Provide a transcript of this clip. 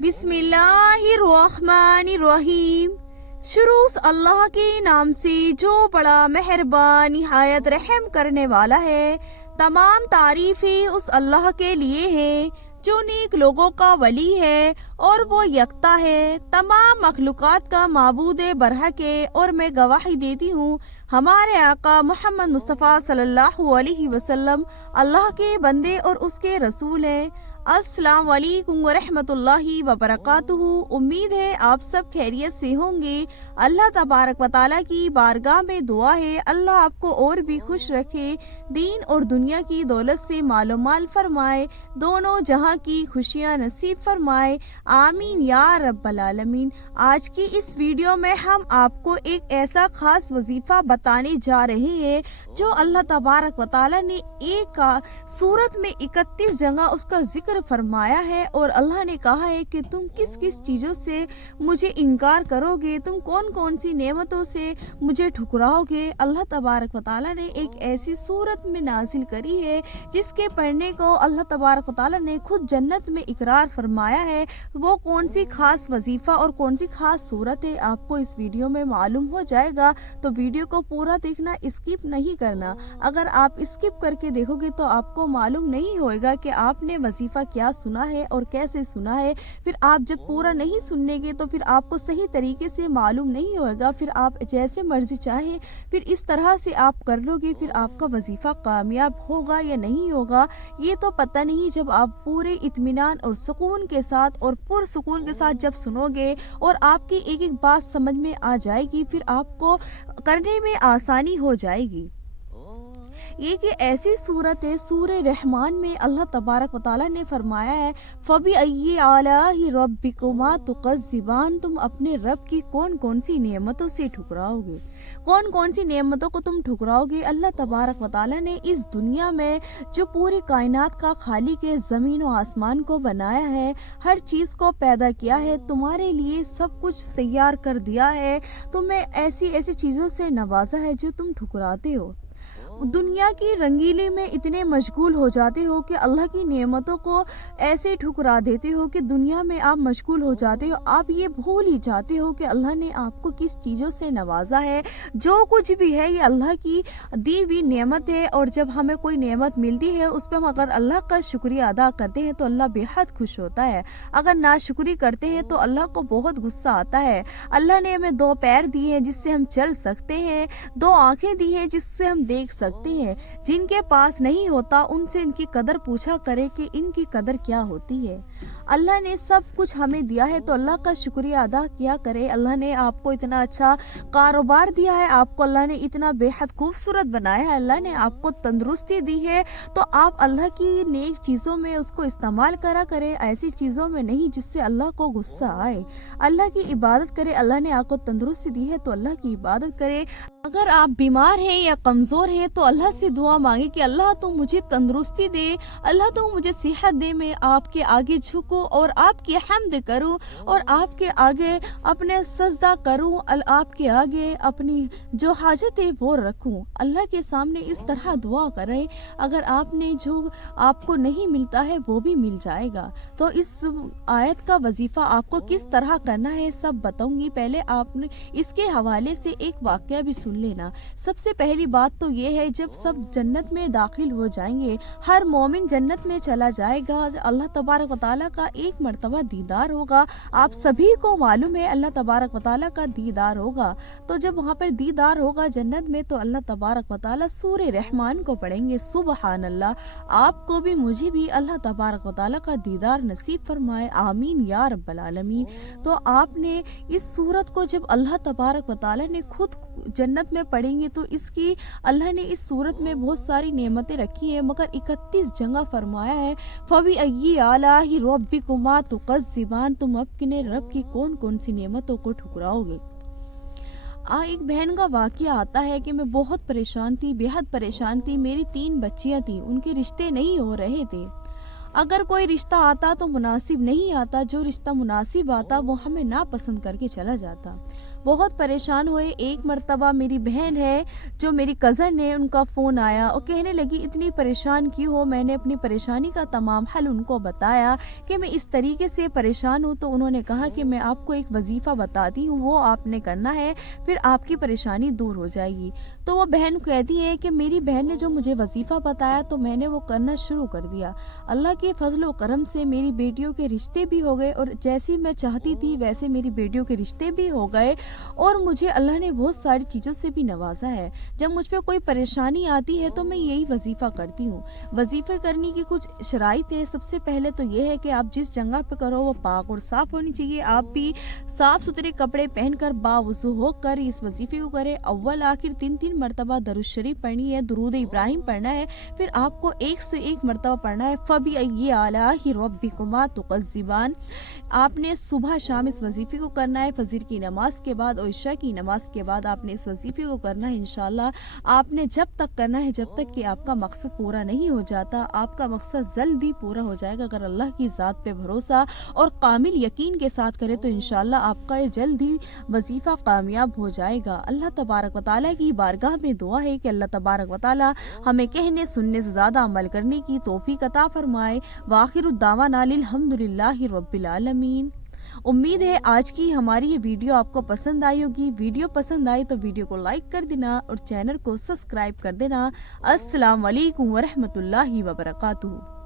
बिस्मिल्लाहिर्रहमानिर्रहीम। शुरू अल्लाह के नाम से जो बड़ा मेहरबान निहायत रहम करने वाला है। तमाम तारीफें उस अल्लाह के लिए हैं जो नेक लोगों का वली है और वो यकता है, तमाम मखलूकात का माबूद बरहक है। और मैं गवाही देती हूँ हमारे आका मोहम्मद मुस्तफ़ा सल्लल्लाहु अलैहि वसल्लम अल्लाह के बंदे और उसके रसूल हैं। अस्सलाम वालेकुम व रहमतुल्लाहि व बरकातुहू। उम्मीद है आप सब खैरियत से होंगे। अल्लाह तबारक व तआला की बारगाह में दुआ है अल्लाह आपको और भी खुश रखे, दीन और दुनिया की दौलत से मालो माल फरमाए, दोनों जहां की खुशियां नसीब फरमाए, आमीन या रब्बल आलमीन। आज की इस वीडियो में हम आपको एक ऐसा खास वजीफा बताने जा रहे हैं जो अल्लाह तबारक व तआला ने एक सूरत में 31 जगह उसका जिक्र फरमाया है। और अल्लाह ने कहा है कि तुम किस किस चीजों से मुझे इनकार करोगे, तुम कौन कौन सी नेमतों से मुझे ठुकराओगे। अल्लाह तबारक व तआला ने एक ऐसी सूरत में नाजिल करी है जिसके पढ़ने को अल्लाह तबारक व तआला ने खुद जन्नत में इकरार फरमाया है। वो कौन सी खास वजीफा और कौन सी खास सूरत है आपको इस वीडियो में मालूम हो जाएगा, तो वीडियो को पूरा देखना, स्किप नहीं करना। अगर आप स्किप करके देखोगे तो आपको मालूम नहीं होएगा कि आपने वजीफा क्या सुना है और कैसे सुना है। फिर आप जब पूरा नहीं सुनेंगे तो फिर आपको सही तरीके से मालूम नहीं होगा। फिर आप जैसे मर्जी चाहे फिर इस तरह से आप कर लोगे, फिर आपका वजीफा कामयाब होगा या नहीं होगा ये तो पता नहीं। जब आप पूरे इत्मीनान और सुकून के साथ और पुरसुकून के साथ जब सुनोगे और आपकी एक एक बात समझ में आ जाएगी, फिर आपको करने में आसानी हो जाएगी। ये कि ऐसी सूरत है सूरे रहमान में अल्लाह तबारक व तआला ने फरमाया है फबी अय्यि आलाहि रब्बिकुमा तुकज़्ज़िबान। तुम अपने रब की कौन कौन सी नेमतों से ठुकराओगे, कौन कौन सी नेमतों को तुम ठुकराओगे। अल्लाह तबारक व तआला ने इस दुनिया में जो पूरी कायनात का खालिक है, जमीन और आसमान को बनाया है, हर चीज को पैदा किया है, तुम्हारे लिए सब कुछ तैयार कर दिया है, तुम्हें ऐसी ऐसी चीजों से नवाजा है जो तुम ठुकराते हो। दुनिया की रंगीली में इतने मशगूल हो जाते हो कि अल्लाह की नेमतों को ऐसे ठुकरा देते हो कि दुनिया में आप मशगूल हो जाते हो। आप ये भूल ही जाते हो कि अल्लाह ने आपको किस चीज़ों से नवाजा है। जो कुछ भी है ये अल्लाह की दी हुई नेमत है। और जब हमें कोई नेमत मिलती है उस पर हम अगर अल्लाह का शुक्रिया अदा करते हैं तो अल्लाह बेहद खुश होता है। अगर नाशुक्री करते हैं तो अल्लाह को बहुत गुस्सा आता है। अल्लाह ने हमें 2 पैर दिए हैं जिससे हम चल सकते हैं, 2 आंखें दी हैं जिससे हम देख सकते हैं। जिनके पास नहीं होता उनसे इनकी कदर पूछा करे कि इनकी कदर क्या होती है। अल्लाह ने सब कुछ हमें दिया है तो अल्लाह का शुक्रिया अदा किया करे। अल्लाह ने आपको इतना अच्छा कारोबार दिया है, आपको अल्लाह ने इतना बेहद खूबसूरत बनाया है, अल्लाह ने आपको तंदुरुस्ती दी है, तो आप अल्लाह की नेक चीज़ों में उसको इस्तेमाल करा करे, ऐसी चीज़ों में नहीं जिससे अल्लाह को गुस्सा आए। अल्लाह की इबादत करे। अल्लाह ने आपको तंदुरुस्ती दी है तो अल्लाह की इबादत करे। अगर आप बीमार हैं या कमज़ोर हैं तो अल्लाह से दुआ मांगे कि अल्लाह तुम मुझे तंदुरुस्ती दे, अल्लाह तुम मुझे सेहत दे, मैं आपके आगे झुकूं और आपकी हम्द करूं और आपके आगे अपने सजदा करूं, आपके आगे अपनी जो हाजत है वो रखूं। अल्लाह के सामने इस तरह दुआ करें। अगर आपने जो आपको नहीं मिलता है वो भी मिल जाएगा। तो इस आयत का वजीफा आपको किस तरह करना है सब बताऊंगी। पहले आपने इसके हवाले से एक वाकया भी सुन लेना। सबसे पहली बात तो ये है जब सब जन्नत में दाखिल हो जाएंगे, हर मोमिन जन्नत में चला जाएगा, अल्लाह तबारक व तआला का एक मर्तबा दीदार होगा। आप सभी को मालूम है अल्लाह तबारक व तआला का दीदार होगा। तो जब वहाँ पर दीदार होगा जन्नत में तो अल्लाह तबारक व तआला सूरे रहमान को पढ़ेंगे। सुबहान अल्लाह। आपको भी मुझे भी अल्लाह तबारक व तआला का दीदार नसीब फरमाए, आमीन या रब्बल आलमीन। तो आपने इस सूरत को जब अल्लाह तबारक व तआला ने खुद जन्नत में पढ़ेंगे तो इसकी अल्लाह ने इस सूरत में बहुत सारी नेमतें रखी है, मगर 31 जगह फरमाया है फबी अय्यि आलाहि रब्बिकुमा तुकज़्ज़िबान। तुम अपने रब की कौन कौन सी नेमतों को ठुकराओगे। एक बहन का वाकया आता है कि मैं बहुत परेशान थी, बेहद परेशान थी। मेरी 3 बच्चियां थी, उनके रिश्ते नहीं हो रहे थे। अगर कोई रिश्ता आता तो मुनासिब नहीं आता, जो रिश्ता मुनासिब आता वो हमें ना पसंद करके चला जाता। بہت پریشان ہوئے۔ ایک مرتبہ میری بہن ہے جو میری کزن ہے، ان کا فون آیا اور کہنے لگی اتنی پریشان کیوں ہو۔ میں نے اپنی پریشانی کا تمام حل ان کو بتایا کہ میں اس طریقے سے پریشان ہوں، تو انہوں نے کہا کہ میں آپ کو ایک وظیفہ بتاتی ہوں، وہ آپ نے کرنا ہے، پھر آپ کی پریشانی دور ہو جائے گی۔ تو وہ بہن کہتی ہے کہ میری بہن نے جو مجھے وظیفہ بتایا تو میں نے وہ کرنا شروع کر دیا۔ اللہ کے فضل و کرم سے میری بیٹیوں کے رشتے بھی ہو گئے، اور جیسی میں چاہتی تھی ویسے میری بیٹیوں کے رشتے بھی ہو گئے، اور مجھے اللہ نے بہت ساری چیزوں سے بھی نوازا ہے۔ جب مجھ پہ کوئی پریشانی آتی ہے تو میں یہی وظیفہ کرتی ہوں۔ وظیفے کرنے کی کچھ شرائط ہے۔ سب سے پہلے تو یہ ہے کہ آپ جس جگہ پہ کرو وہ پاک اور صاف ہونی چاہیے۔ آپ بھی صاف ستھرے کپڑے پہن کر باوضو ہو کر اس وظیفے کو کریں۔ اول آخر 3 مرتبہ درود شریف پڑھنی ہے، درود ابراہیم پڑھنا ہے، پھر آپ کو 101 مرتبہ پڑھنا ہے فَبِأَيِّ آلَاءِ رَبِّكُمَا تُكَذِّبَانِ۔ آپ نے صبح شام اس وظیفے کو کرنا ہے، فجر کی نماز کے بعد اور عشاء کی نماز کے بعد آپ نے اس وظیفے کو کرنا ہے۔ انشاءاللہ آپ نے جب تک کرنا ہے جب تک کہ آپ کا مقصد پورا نہیں ہو جاتا۔ آپ کا مقصد جلدی پورا ہو جائے گا اگر اللہ کی ذات پہ بھروسہ اور کامل یقین کے ساتھ کرے تو انشاءاللہ آپ کا یہ جلدی وظیفہ کامیاب ہو جائے گا۔ اللہ تبارک و تعالیٰ کی بارگاہ میں دعا ہے کہ اللہ تبارک و تعالیٰ ہمیں کہنے سننے سے زیادہ عمل کرنے کی توفیق عطا فرمائے۔ وآخر الدعوانا الحمدللہ رب العالمین۔ امید ہے آج کی ہماری یہ ویڈیو آپ کو پسند آئی ہوگی۔ ویڈیو پسند آئی تو ویڈیو کو لائک کر دینا اور چینل کو سبسکرائب کر دینا۔ السلام علیکم ورحمۃ اللہ وبرکاتہ۔